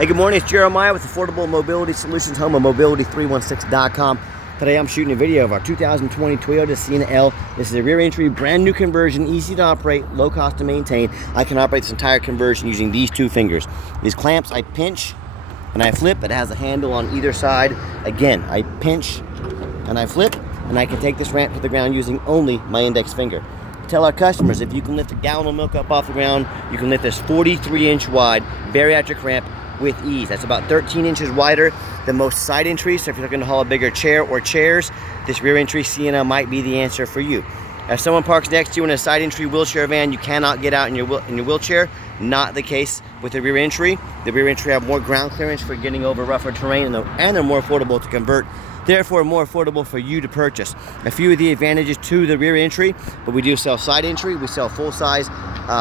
Hey, good morning. It's Jeremiah with Affordable Mobility Solutions, home of mobility316.com. Today I'm shooting a video of our 2020 Toyota Sienna L. This is a rear entry, brand new conversion, easy to operate, low cost to maintain. I can operate this entire conversion using these two fingers. These clamps I pinch and I flip. It has a handle on either side. Again, I pinch and I flip, and I can take this ramp to the ground using only my index finger. Tell our customers, if you can lift a gallon of milk up off the ground, you can lift this 43-inch wide bariatric ramp with ease. That's about 13 inches wider than most side entries. So if you're looking to haul a bigger chair or chairs, this rear entry Sienna might be the answer for you. If someone parks next to you in a side entry wheelchair van, you cannot get out in your wheelchair. Not the case with the rear entry. The rear entry have more ground clearance for getting over rougher terrain, and they're more affordable to convert. Therefore, more affordable for you to purchase. A few of the advantages to the rear entry, but we do sell side entry. We sell full-size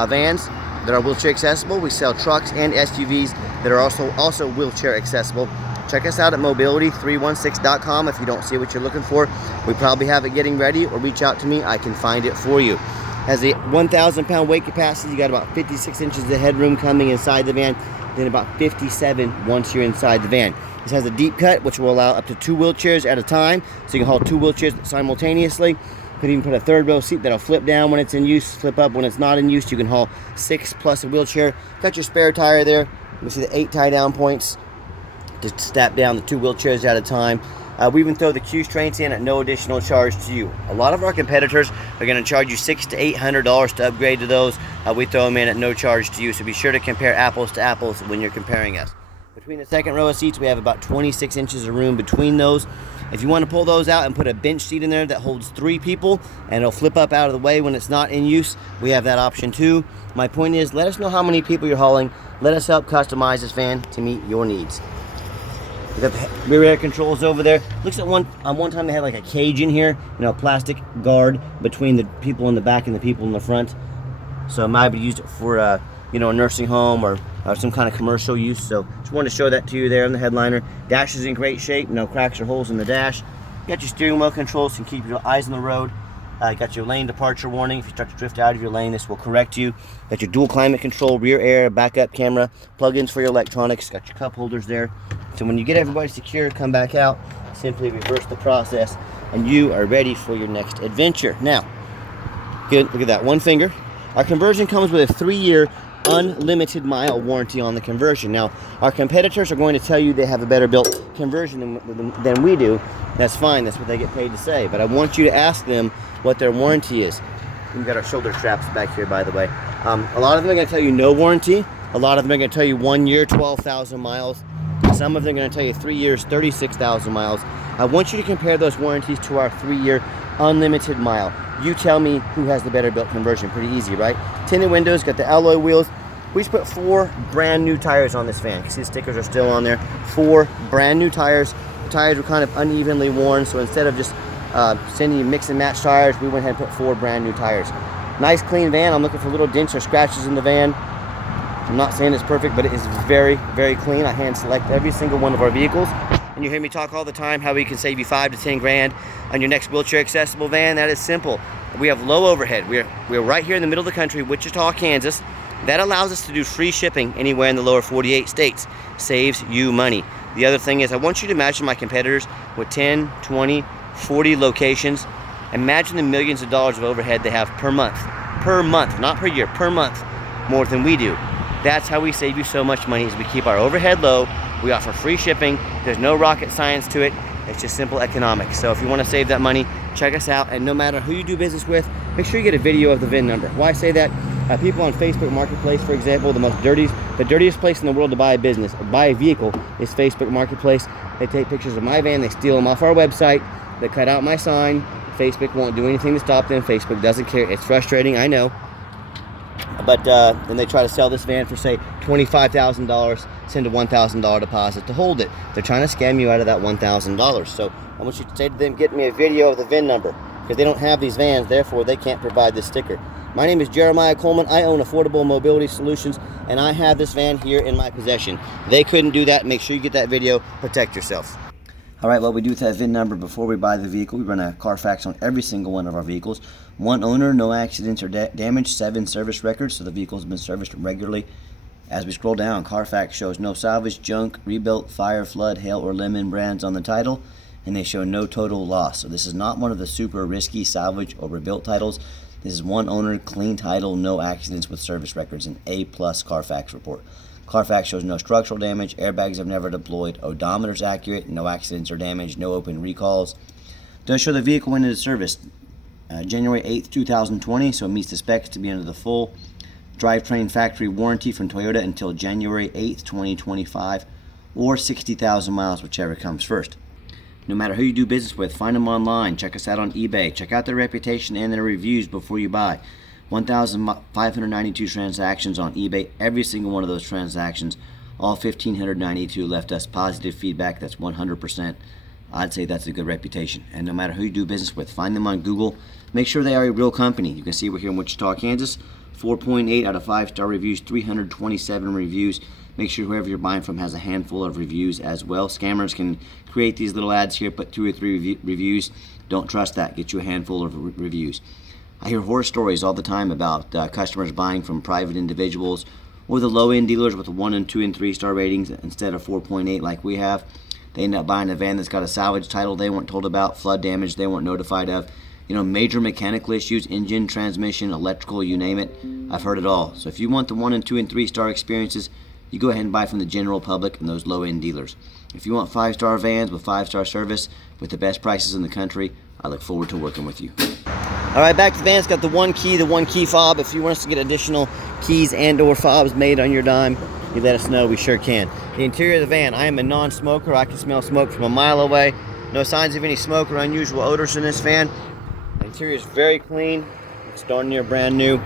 vans that are wheelchair accessible. We sell trucks and SUVs that are also wheelchair accessible. Check us out at mobility316.com. If you don't see what you're looking for, we probably have it getting ready, or reach out to me. I can find it for you. Has a 1,000-pound weight capacity. You got about 56 inches of headroom coming inside the van, then about 57 once you're inside the van. This has a deep cut, which will allow up to 2 wheelchairs at a time, so you can haul 2 wheelchairs simultaneously. You can even put a third row seat that'll flip down when it's in use, flip up when it's not in use. You can haul 6 plus a wheelchair. Got your spare tire there. You see the 8 tie down points to step down the 2 wheelchairs at a time. We even throw the Q trains in at no additional charge to you. A lot of our competitors are going to charge you $600 to $800 to upgrade to those. We throw them in at no charge to you, so be sure to compare apples to apples when you're comparing us. Between the second row of seats, we have about 26 inches of room between those. If you want to pull those out and put a bench seat in there that holds 3 people and it'll flip up out of the way when it's not in use, we have that option too. My point is, let us know how many people you're hauling. Let us help customize this van to meet your needs. We got the rear air controls over there. Looks like one time they had like a cage in here, a plastic guard between the people in the back and the people in the front. So it might be used for a nursing home or some kind of commercial use. So just wanted to show that to you there on the headliner. Dash is in great shape, no cracks or holes in the dash. You got your steering wheel controls to keep your eyes on the road. Got your lane departure warning. If you start to drift out of your lane, this will correct you. Got your dual climate control, rear air, backup camera, plug-ins for your electronics. Got your cup holders there. So when you get everybody secure, come back out, simply reverse the process, and you are ready for your next adventure. Now, good, look at that, one finger. Our conversion comes with a 3-year unlimited mile warranty on the conversion. Now, our competitors are going to tell you they have a better built conversion than we do. That's fine, that's what they get paid to say. But I want you to ask them what their warranty is. We've got our shoulder straps back here, by the way. A lot of them are going to tell you no warranty. A lot of them are going to tell you 1 year, 12,000 miles. Some of them are going to tell you 3 years, 36,000 miles. I want you to compare those warranties to our 3-year unlimited mile. You tell me who has the better built conversion. Pretty easy, right? Tinted windows, got the alloy wheels. We just put 4 brand new tires on this van. You see the stickers are still on there. 4 brand new tires. The tires were kind of unevenly worn, so instead of just sending you mix and match tires, we went ahead and put 4 brand new tires. Nice clean van. I'm looking for little dents or scratches in the van. I'm not saying it's perfect, but it is very, very clean. I hand select every single one of our vehicles. And you hear me talk all the time how we can save you 5 to 10 grand on your next wheelchair accessible van. That is simple. We have low overhead. We're right here in the middle of the country, Wichita, Kansas. That allows us to do free shipping anywhere in the lower 48 states. Saves you money. The other thing is, I want you to imagine my competitors with 10, 20, 40 locations. Imagine the millions of dollars of overhead they have per month. Per month, not per year, per month, more than we do. That's how we save you so much money, is we keep our overhead low. We offer free shipping. There's no rocket science to it. It's just simple economics. So if you want to save that money, check us out. And no matter who you do business with, make sure you get a video of the VIN number. Why I say that? People on Facebook Marketplace, for example, the dirtiest place in the world to buy a vehicle is Facebook Marketplace. They take pictures of my van, they steal them off our website, they cut out my sign. Facebook won't do anything to stop them. Facebook doesn't care. It's frustrating, I know. But then they try to sell this van for, say, $25,000, send a $1,000 deposit to hold it. They're trying to scam you out of that $1,000. So I want you to say to them, get me a video of the VIN number, because they don't have these vans, therefore they can't provide this sticker. My name is Jeremiah Coleman. I own Affordable Mobility Solutions, and I have this van here in my possession. They couldn't do that. Make sure you get that video. Protect yourself. All right, what we do with that VIN number before we buy the vehicle, we run a Carfax on every single one of our vehicles. 1 owner, no accidents or damage, 7 service records, so the vehicle has been serviced regularly As we scroll down, Carfax shows no salvage, junk, rebuilt, fire, flood, hail, or lemon brands on the title, and they show no total loss. So this is not one of the super risky salvage or rebuilt titles. This is one owner, clean title, no accidents with service records, an A+ Carfax report. Carfax shows no structural damage, airbags have never deployed, odometer's accurate, no accidents or damage, no open recalls. Does show the vehicle went into service January 8th, 2020, so it meets the specs to be under the full drivetrain factory warranty from Toyota until January 8th, 2025, or 60,000 miles, whichever comes first. No matter who you do business with, find them online, check us out on eBay, check out their reputation and their reviews before you buy. 1,592 transactions on eBay, every single one of those transactions, all 1,592 left us positive feedback. That's 100%. I'd say that's a good reputation. And no matter who you do business with, find them on Google. Make sure they are a real company. You can see we're here in Wichita, Kansas. 4.8 out of 5-star reviews, 327 reviews. Make sure whoever you're buying from has a handful of reviews as well. Scammers can create these little ads here, put 2 or 3 reviews. Don't trust that. Get you a handful of reviews. I hear horror stories all the time about customers buying from private individuals or the low-end dealers with 1 and 2 and 3-star ratings instead of 4.8 like we have. They end up buying a van that's got a salvage title they weren't told about, flood damage they weren't notified of, major mechanical issues, engine, transmission, electrical, you name it. I've heard it all. So if you want the 1 and 2 and 3-star experiences, you go ahead and buy from the general public and those low-end dealers. If you want 5-star vans with 5-star service with the best prices in the country, I look forward to working with you. All right, back to the van. It's got the one key fob. If you want us to get additional keys and or fobs made on your dime, you let us know. We sure can. The interior of the van, I am a non-smoker. I can smell smoke from a mile away. No signs of any smoke or unusual odors in this van. The interior is very clean. It's darn near brand new.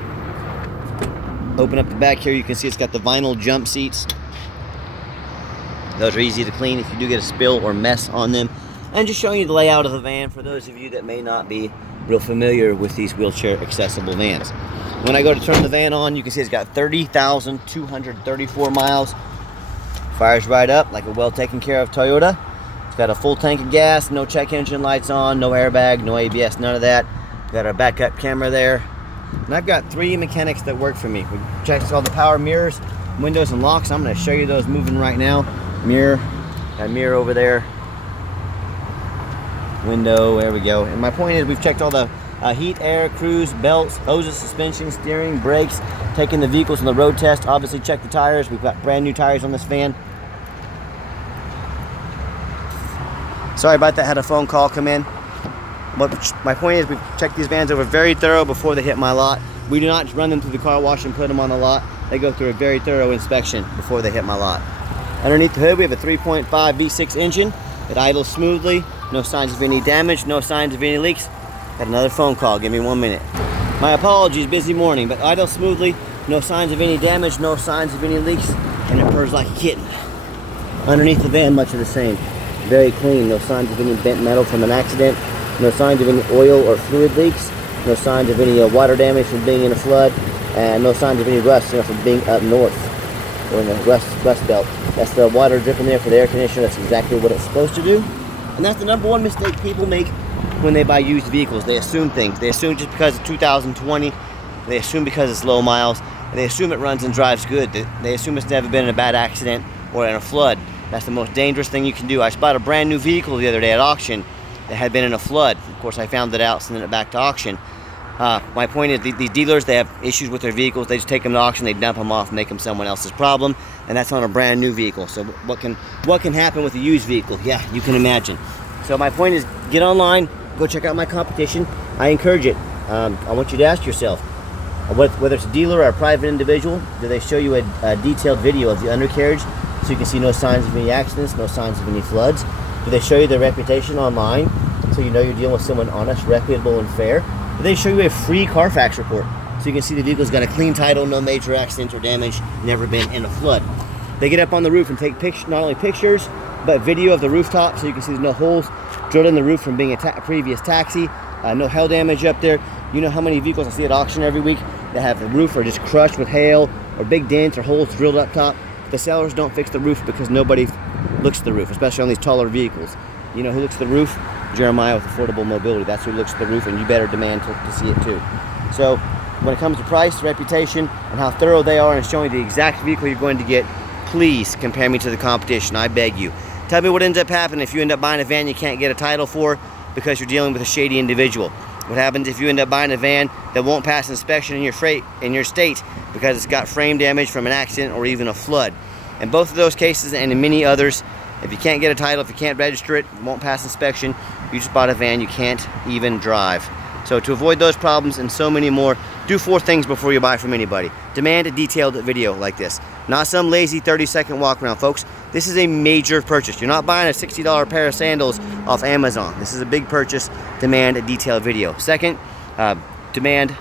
Open up the back here, you can see it's got the vinyl jump seats. Those are easy to clean if you do get a spill or mess on them. And just showing you the layout of the van for those of you that may not be real familiar with these wheelchair accessible vans. When I go to turn the van on, you can see it's got 30,234 miles. Fires right up like a well taken care of Toyota. It's got a full tank of gas, no check engine lights on, no airbag, no ABS, none of that. Got our backup camera there. And I've got 3 mechanics that work for me. We checked all the power mirrors, windows, and locks. I'm going to show you those moving right now. Mirror, got a mirror over there. Window, there we go. And my point is we've checked all the heat, air, cruise, belts, hoses, suspension, steering, brakes, taking the vehicles on the road test. Obviously check the tires. We've got brand new tires on this van. Sorry about that, had a phone call come in. But my point is we've checked these vans over very thorough before they hit my lot. We do not just run them through the car wash and put them on the lot. They go through a very thorough inspection before they hit my lot. Underneath the hood we have a 3.5 V6 engine. It idles smoothly. No signs of any damage, no signs of any leaks. Got another phone call, give me 1 minute. My apologies, busy morning, but idle smoothly. No signs of any damage, no signs of any leaks, and it purrs like a kitten. Underneath the van, much of the same. Very clean, no signs of any bent metal from an accident. No signs of any oil or fluid leaks. No signs of any water damage from being in a flood. And no signs of any rust from being up north or in the rust belt. That's the water dripping there for the air conditioner. That's exactly what it's supposed to do. And that's the number one mistake people make when they buy used vehicles. They assume things. They assume just because it's 2020, they assume because it's low miles, and they assume it runs and drives good. They assume it's never been in a bad accident or in a flood. That's the most dangerous thing you can do. I just bought a brand new vehicle the other day at auction that had been in a flood. Of course, I found it out, sending it back to auction. My point is, these dealers, they have issues with their vehicles. They just take them to auction, they dump them off, make them someone else's problem, and that's on a brand new vehicle. So what can happen with a used vehicle? Yeah, you can imagine. So my point is, get online, go check out my competition. I encourage it. I want you to ask yourself, whether it's a dealer or a private individual, do they show you a detailed video of the undercarriage so you can see no signs of any accidents, no signs of any floods? Do they show you their reputation online so you know you're dealing with someone honest, reputable, and fair? Do they show you a free Carfax report so you can see the vehicle's got a clean title, no major accidents or damage, never been in a flood? They get up on the roof and take not only pictures, but video of the rooftop so you can see there's no holes drilled in the roof from being a previous taxi, no hail damage up there. You know how many vehicles I see at auction every week that have the roof or just crushed with hail or big dents or holes drilled up top? The sellers don't fix the roof because nobody looks at the roof, especially on these taller vehicles. You know who looks at the roof? Jeremiah with Affordable Mobility. That's who looks at the roof, and you better demand to see it too. So when it comes to price, reputation, and how thorough they are in showing the exact vehicle you're going to get, please compare me to the competition. I beg you. Tell me what ends up happening if you end up buying a van you can't get a title for because you're dealing with a shady individual. What happens if you end up buying a van that won't pass inspection in your state because it's got frame damage from an accident or even a flood. In both of those cases and in many others, if you can't get a title, if you can't register it, it won't pass inspection, you just bought a van you can't even drive. So to avoid those problems and so many more, do 4 things before you buy from anybody. Demand a detailed video like this. Not some lazy 30-second walk around, folks. This is a major purchase. You're not buying a $60 pair of sandals off Amazon. This is a big purchase. Demand a detailed video. Second, demand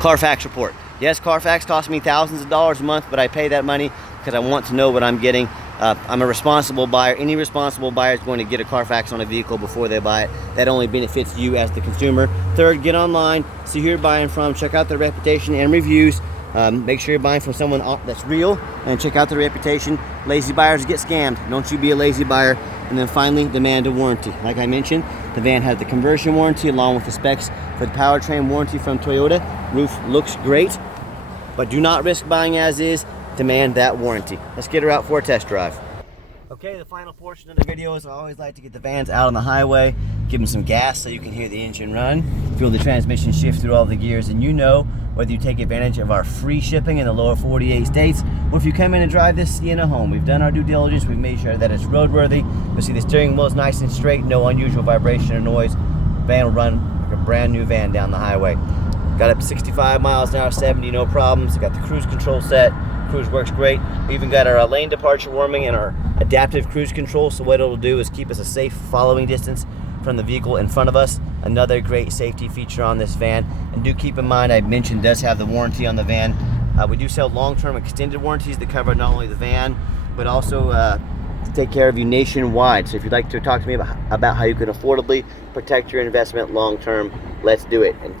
Carfax report. Yes, Carfax costs me thousands of dollars a month, but I pay that money because I want to know what I'm getting. I'm a responsible buyer. Any responsible buyer is going to get a Carfax on a vehicle before they buy it. That only benefits you as the consumer. Third, get online, see who you're buying from, check out their reputation and reviews. Make sure you're buying from someone that's real, and check out their reputation. Lazy buyers get scammed. Don't you be a lazy buyer. And then finally, demand a warranty. Like I mentioned, the van has the conversion warranty along with the specs for the powertrain warranty from Toyota. Roof looks great, but do not risk buying as is. Demand that warranty. Let's get her out for a test drive. Okay, the final portion of the video is I always like to get the vans out on the highway, give them some gas so you can hear the engine run, feel the transmission shift through all the gears, and you know whether you take advantage of our free shipping in the lower 48 states, or if you come in and drive this Sienna home. We've done our due diligence, we've made sure that it's roadworthy. You'll see the steering wheel is nice and straight, no unusual vibration or noise. Van will run like a brand new van down the highway. Got up to 65 miles an hour, 70, no problems. Got the cruise control set. Cruise works great. We even got our lane departure warning and our adaptive cruise control, so what it'll do is keep us a safe following distance from the vehicle in front of us. Another great safety feature on this van. And do keep in mind, I mentioned does have the warranty on the van. We do sell long-term extended warranties that cover not only the van but also to take care of you nationwide. So if you'd like to talk to me about how you can affordably protect your investment long-term, let's do it. And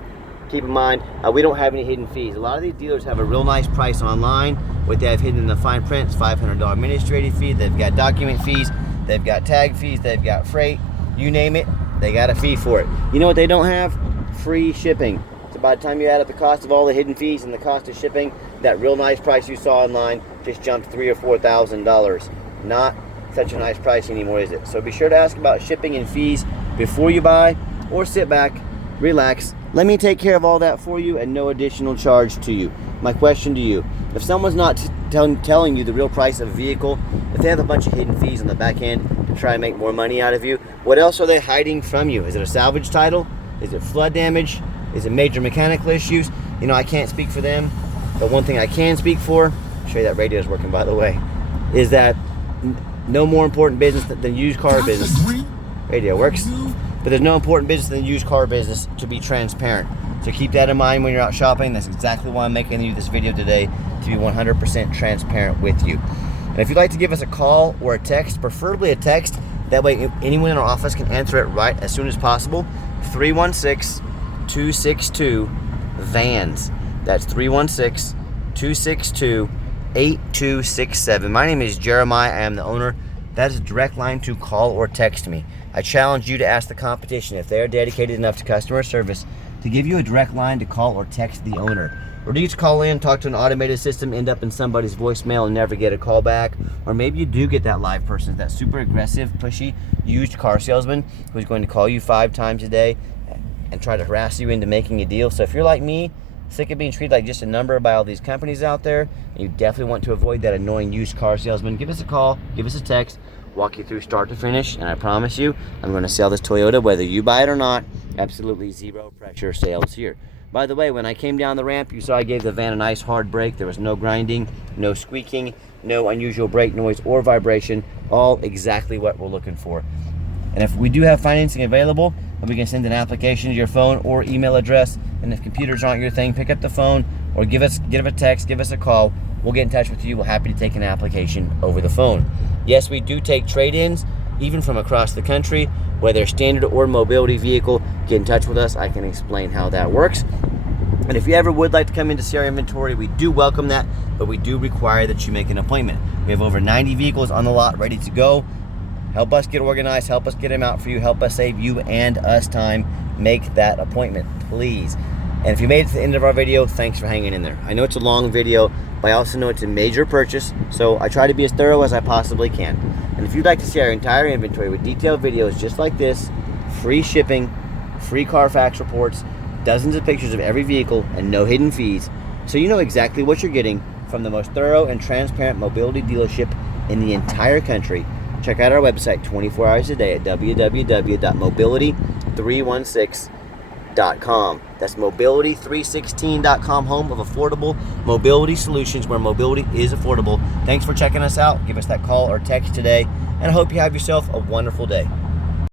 keep in mind, we don't have any hidden fees. A lot of these dealers have a real nice price online. What they have hidden in the fine print is $500 administrative fee. They've got document fees. They've got tag fees. They've got freight. You name it, they got a fee for it. You know what they don't have? Free shipping. So by the time you add up the cost of all the hidden fees and the cost of shipping, that real nice price you saw online just jumped $3,000 or $4,000. Not such a nice price anymore, is it? So be sure to ask about shipping and fees before you buy, or sit back, relax. Let me take care of all that for you at no additional charge to you. My question to you, if someone's not telling you the real price of a vehicle, if they have a bunch of hidden fees on the back end to try and make more money out of you, what else are they hiding from you? Is it a salvage title? Is it flood damage? Is it major mechanical issues? You know, I can't speak for them, but one thing I can speak for, I'll show you that radio is working by the way, is that no more important business than used car business. Radio works. But there's no important business than the used car business to be transparent. So keep that in mind when you're out shopping. That's exactly why I'm making you this video today, to be 100% transparent with you. And if you'd like to give us a call or a text, preferably a text, that way anyone in our office can answer it right as soon as possible. 316-262-VANS. That's 316-262-8267. My name is Jeremiah. I am the owner. That is a direct line to call or text me. I challenge you to ask the competition, if they are dedicated enough to customer service, to give you a direct line to call or text the owner. Or do you just call in, talk to an automated system, end up in somebody's voicemail and never get a call back? Or maybe you do get that live person, that super aggressive, pushy, used car salesman who's going to call you 5 times a day and try to harass you into making a deal. So if you're like me, sick of being treated like just a number by all these companies out there, and you definitely want to avoid that annoying used car salesman, give us a call, give us a text, walk you through start to finish, and I promise you, I'm going to sell this Toyota whether you buy it or not. Absolutely zero pressure sales here. By the way, when I came down the ramp, you saw I gave the van a nice hard brake. There was no grinding, no squeaking, no unusual brake noise or vibration, all exactly what we're looking for. And if we do have financing available, then we can send an application to your phone or email address. And if computers aren't your thing, pick up the phone or give us a text, give us a call. We'll get in touch with you. We're happy to take an application over the phone. Yes, we do take trade-ins, even from across the country, whether standard or mobility vehicle. Get in touch with us. I can explain how that works. And if you ever would like to come in to see our inventory, we do welcome that, but we do require that you make an appointment. We have over 90 vehicles on the lot ready to go. Help us get organized, help us get them out for you, help us save you and us time. Make that appointment, please. And if you made it to the end of our video, thanks for hanging in there. I know it's a long video, but I also know it's a major purchase, so I try to be as thorough as I possibly can. And if you'd like to see our entire inventory with detailed videos just like this, free shipping, free Carfax reports, dozens of pictures of every vehicle, and no hidden fees, so you know exactly what you're getting from the most thorough and transparent mobility dealership in the entire country, check out our website 24 hours a day at www.mobility316.com. That's mobility316.com, home of affordable mobility solutions where mobility is affordable. Thanks for checking us out. Give us that call or text today, and I hope you have yourself a wonderful day.